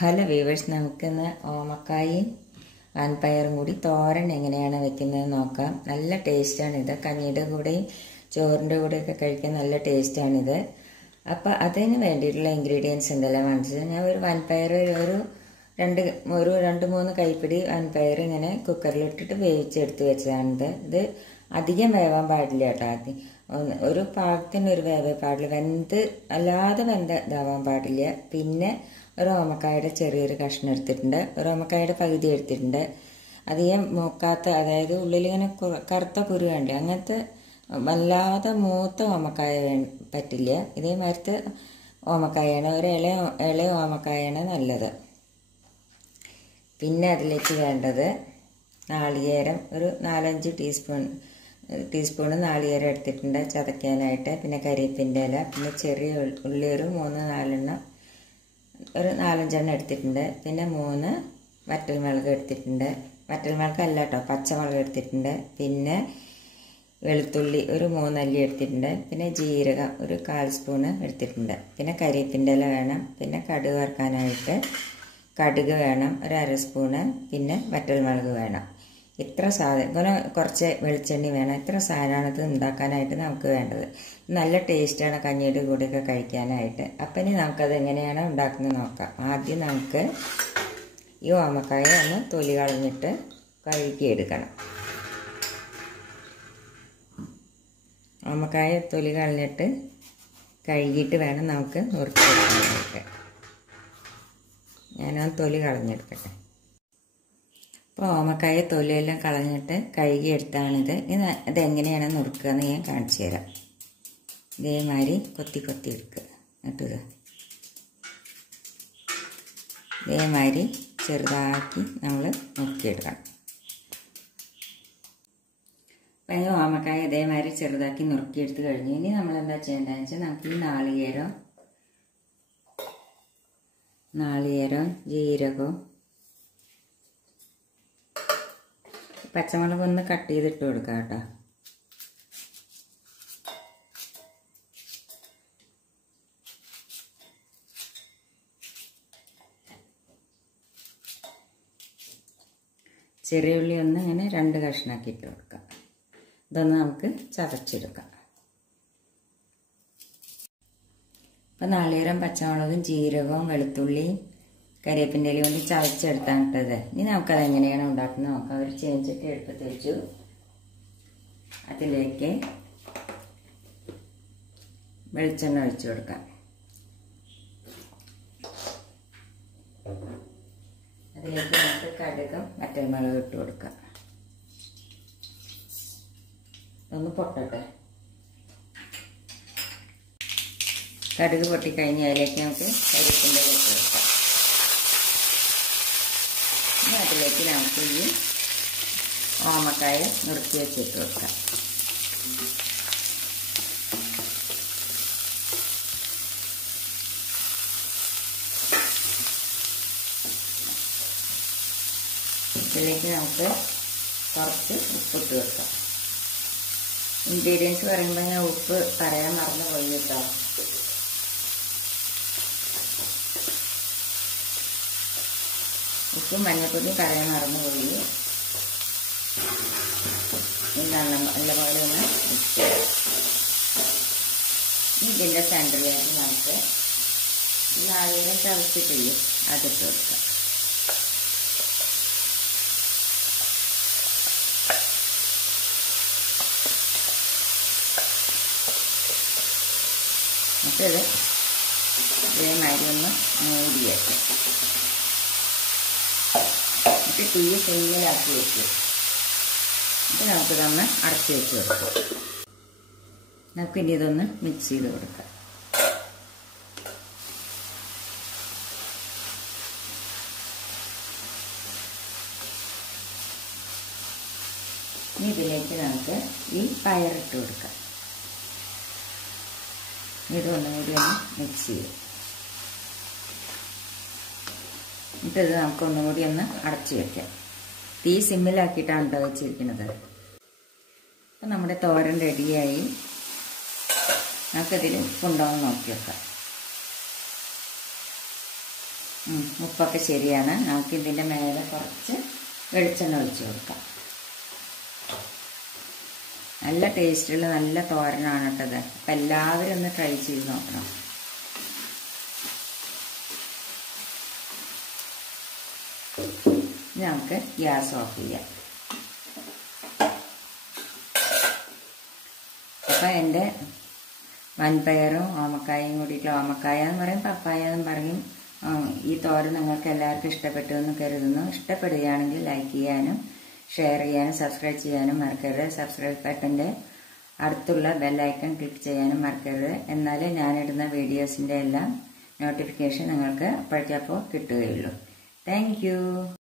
Hello weavers, നമുക്കിന്ന് ഓമക്കായും വാൻപയറും കൂടി തോരൻ എങ്ങനെയാണ് വെക്കുന്നത് നോക്കാം. നല്ല ടേസ്റ്റാണിത്. കഞ്ഞിയുടെ കൂടെയും ചോറിൻ്റെ കൂടെയൊക്കെ കഴിക്കാൻ നല്ല ടേസ്റ്റാണിത്. അപ്പോൾ അതിന് വേണ്ടിയിട്ടുള്ള ഇൻഗ്രീഡിയൻസ് എന്തെല്ലാം കാണിച്ചത്, ഞാൻ ഒരു വാൻപയർ ഒരു രണ്ട് മൂന്ന് കൈപ്പിടി വാൻപയർ ഇങ്ങനെ കുക്കറിലിട്ടിട്ട് വേവിച്ചെടുത്ത് വെച്ചതാണിത്. ഇത് അധികം വേവാൻ പാടില്ല കേട്ടോ. ആദ്യം ഒരു പാകത്തിനൊരു വേവേ പാടില്ല, അല്ലാതെ ഇതാവാൻ പാടില്ല. പിന്നെ ഒരു ഓമക്കായുടെ ചെറിയൊരു കഷ്ണം എടുത്തിട്ടുണ്ട്, ഒരു ഓമക്കായുടെ പകുതി എടുത്തിട്ടുണ്ട്. അധികം മൂക്കാത്ത, അതായത് ഉള്ളിലിങ്ങനെ കറുത്ത കുരു വേണ്ട, അങ്ങനത്തെ വല്ലാതെ മൂത്ത ഓമക്കായ പറ്റില്ല. ഇതേമാതിരത്തെ ഓമക്കായാണ്, ഒരു ഇളയ ഓമക്കായാണ് നല്ലത്. പിന്നെ അതിലേക്ക് വേണ്ടത് നാളികേരം, ഒരു 4-5 ടീസ്പൂണ് നാളികേരം എടുത്തിട്ടുണ്ട് ചതയ്ക്കാനായിട്ട്. പിന്നെ കരിവേപ്പിൻ്റെ ഇല, പിന്നെ ചെറിയ ഉള്ളി ഒരു 3-4 ഒരു 4-5 എണ്ണം എടുത്തിട്ടുണ്ട്. പിന്നെ 3 വറ്റൽമുളക് എടുത്തിട്ടുണ്ട്. വറ്റൽമുളക് അല്ല കേട്ടോ, പച്ചമുളക് എടുത്തിട്ടുണ്ട്. പിന്നെ വെളുത്തുള്ളി ഒരു 3 അല്ലി എടുത്തിട്ടുണ്ട്. പിന്നെ ജീരകം ഒരു 1/4 സ്പൂണ് എടുത്തിട്ടുണ്ട്. പിന്നെ കരിവേപ്പിൻ്റെ ഇല വേണം. പിന്നെ കടുക് വറുക്കാനായിട്ട് കടുക് വേണം, ഒരു 1/2 സ്പൂണ്. പിന്നെ വറ്റൽമുളക് വേണം. ഇത്ര സാധനം, ഇങ്ങനെ കുറച്ച് വെളിച്ചെണ്ണ വേണം. ഇത്ര സാധനമാണ് ഇത് ഉണ്ടാക്കാനായിട്ട് നമുക്ക് വേണ്ടത്. നല്ല ടേസ്റ്റാണ് കഞ്ഞിയുടെ കൂടെയൊക്കെ കഴിക്കാനായിട്ട്. അപ്പം ഇനി നമുക്കത് എങ്ങനെയാണ് ഉണ്ടാക്കുന്നത് നോക്കാം. ആദ്യം നമുക്ക് ഈ ഓമക്കായ ഒന്ന് തൊലി കളഞ്ഞിട്ട് കഴുകിയെടുക്കണം. ഓമക്കായ തൊലി കളഞ്ഞിട്ട് കഴുകിയിട്ട് വേണം നമുക്ക് നുറുക്കിയെടുക്കാനായിട്ട്. ഞാനാ തൊലി കളഞ്ഞെടുക്കട്ടെ. അപ്പോൾ ഓമക്കായ തൊലിയെല്ലാം കളഞ്ഞിട്ട് കഴുകിയെടുത്താണിത്. ഇതെങ്ങനെയാണ് നുറുക്കുകയെന്ന് ഞാൻ കാണിച്ചു തരാം. ഇതേമാതിരി കൊത്തി എടുക്കുക. എന്നിട്ട് ഇതേമാതിരി ചെറുതാക്കി നമ്മൾ നുറുക്കിയെടുക്കണം. അപ്പം ഈ ഓമക്കായ ഇതേമാതിരി ചെറുതാക്കി നുറുക്കിയെടുത്ത് കഴിഞ്ഞ് ഇനി നമ്മളെന്താ ചെയ്യേണ്ടതെന്ന് വെച്ചാൽ, നമുക്ക് ഈ നാളികേരം, ജീരകവും പച്ചമുളക് ഒന്ന് കട്ട് ചെയ്തിട്ട് കൊടുക്കാം കേട്ടോ. ചെറിയ ഉള്ളി ഒന്ന് ഇങ്ങനെ 2 കഷ്ണാക്കി ഇട്ട് കൊടുക്കാം. ഇതൊന്ന് നമുക്ക് ചതച്ചെടുക്കാം. അപ്പം നാളികേരം, പച്ചമുളകും ജീരകവും വെളുത്തുള്ളിയും കരിവേപ്പിൻ്റെ ഇല കൊണ്ട് ചതച്ചെടുത്താണ് ഇട്ടത്. ഇനി നമുക്കത് എങ്ങനെയാണ് ഉണ്ടാക്കുന്നത് നോക്കാം. ഒരു ചീനച്ചട്ടി എടുത്ത് വെച്ചു. അതിലേക്ക് വെളിച്ചെണ്ണ ഒഴിച്ചു കൊടുക്കാം. അതിലേക്ക് നമുക്ക് കടുകും വറ്റൽമുളകും ഇട്ട് കൊടുക്കാം. ഒന്ന് പൊട്ടട്ടെ. കടുക് പൊട്ടിക്കഴിഞ്ഞ് അതിലേക്ക് നമുക്ക് കരിവേപ്പിൻ്റെ ഇല ഇട്ട് കൊടുക്കാം. അതിലേക്ക് നമുക്ക് ഈ ഓമക്കായ നുറുക്കി വെച്ചിട്ട് കൊടുക്കാം. ഇതിലേക്ക് നമുക്ക് കുറച്ച് ഉപ്പിട്ട് വെക്കാം. ഇൻഗ്രീഡിയൻസ് പറയുമ്പോൾ ഞാൻ ഉപ്പ് പറയാൻ മറന്നു പോയി കേട്ടോ. ഉപ്പും മഞ്ഞൾപ്പൊടിയും പറയാൻ മറന്നുപോയി. എന്താണ് നല്ലപോലെ ഒന്ന് മിക്സ് ചെയ്യാം. ഇതിൻ്റെ സെൻറ്ററിലേക്ക് നമുക്ക് നാളികേരം ചതച്ചിട്ടില്ലേ അതിട്ട് കൊടുക്കാം. എന്നിട്ടത് ഇതേമാതിരി ഒന്ന് മൂടി വയ്ക്കാം. എന്നിട്ട് തീ സിമ്മിലാക്കി വെക്കും. എന്നിട്ട് നമുക്കിതൊന്ന് അടച്ചു വെച്ച് കൊടുക്കാം. നമുക്കിനി ഇതൊന്ന് മിക്സ് ചെയ്ത് കൊടുക്കാം. ഇനി ഇതിലേക്ക് നമുക്ക് ഈ പയറിട്ട് കൊടുക്കാം. ഇതൊന്നും കൂടി ഒന്ന് മിക്സ് ചെയ്യും. എന്നിട്ടിത് നമുക്കൊന്നും കൂടി ഒന്ന് അടച്ചു വയ്ക്കാം. തീ സിമ്മിലാക്കിയിട്ടാണ് കേട്ടോ വെച്ചിരിക്കുന്നത്. അപ്പം നമ്മുടെ തോരൻ റെഡിയായി. നമുക്കതിൽ ഉപ്പുണ്ടോ എന്ന് നോക്കി വെക്കാം. ഉപ്പൊക്കെ ശരിയാണ്. നമുക്ക് ഇതിൻ്റെ മേലെ കുറച്ച് വെളിച്ചെണ്ണ ഒഴിച്ച് കൊടുക്കാം. നല്ല ടേസ്റ്റുള്ള നല്ല തോരനാണ് കേട്ടത്. അപ്പം എല്ലാവരും ഒന്ന് ട്രൈ ചെയ്ത് നോക്കണം. ഇനി നമുക്ക് ഗ്യാസ് ഓഫ് ചെയ്യാം. അപ്പം എൻ്റെ വൻപയറും ഓമക്കായും കൂടിയിട്ടുള്ള, ഓമക്കായ എന്ന് പറയും, പപ്പായ എന്നും പറയും. ഈ തോരൻ നിങ്ങൾക്ക് എല്ലാവർക്കും ഇഷ്ടപ്പെട്ടു എന്ന് കരുതുന്നു. ഇഷ്ടപ്പെടുകയാണെങ്കിൽ ലൈക്ക് ചെയ്യാനും ഷെയർ ചെയ്യാനും സബ്സ്ക്രൈബ് ചെയ്യാനും മറക്കരുത്. സബ്സ്ക്രൈബ് ബട്ടൻ്റെ അടുത്തുള്ള ബെല്ലൈക്കൺ ക്ലിക്ക് ചെയ്യാനും മറക്കരുത്. എന്നാലേ ഞാനിടുന്ന വീഡിയോസിൻ്റെ എല്ലാം നോട്ടിഫിക്കേഷൻ നിങ്ങൾക്ക് അപ്പോഴേക്കപ്പോൾ കിട്ടുകയുള്ളൂ. Thank you.